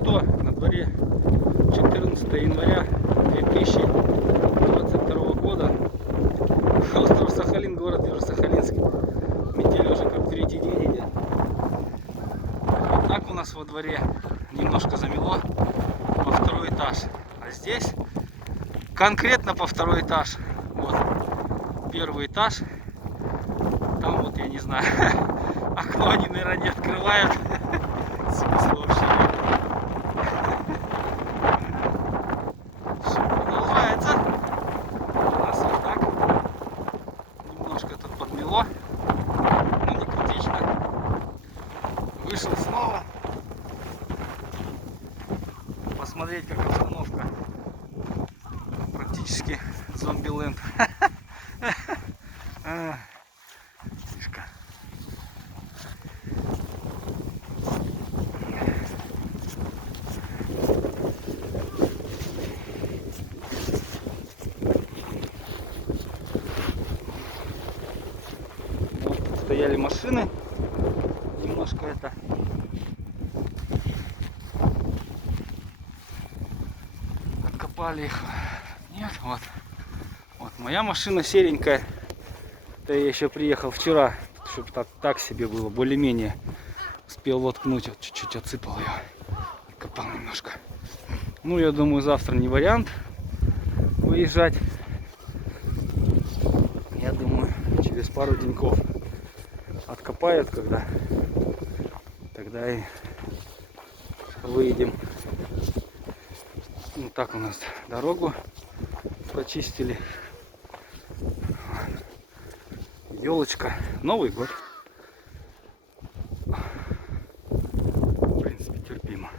что, на дворе 14 января 2022 года. Остров Сахалин, город Южно-Сахалинск. Метель уже как третий день идет. Вот так у нас во дворе немножко замело по второй этаж. А здесь конкретно по второй этаж. Вот первый этаж. Там вот я не знаю. Окно они, наверное, не открывают. Смысла вообще нет. Все продолжается. У нас вот так. Немножко тут подмело. Но не критично. Вышел снова. Посмотреть, как обстановка. Практически зомби-ленд. Стояли машины, немножко это откопали их. Нет, вот моя машина серенькая. Это я еще приехал вчера, чтобы так себе было, более-менее успел воткнуть, вот чуть-чуть отсыпал ее, откопал немножко. Ну, я думаю, завтра не вариант выезжать. Я думаю, через пару деньков откопают, тогда и выйдем. Вот так у нас дорогу почистили. Елочка. Новый год. В принципе, терпимо.